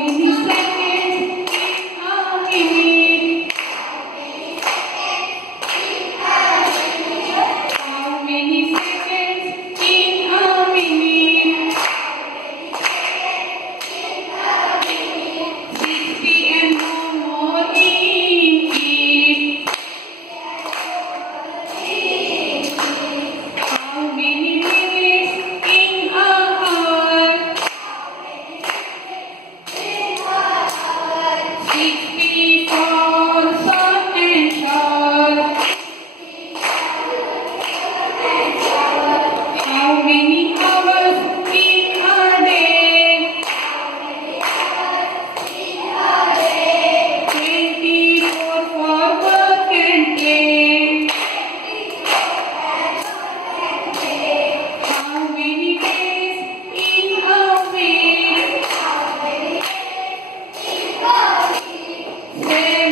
many seconds in a minute? How many seconds in a minute? 60 and no more in it. How many minutes in a hour? 60 for short and short. How many hours in a day? 24 for work and play. How many days in a week? 7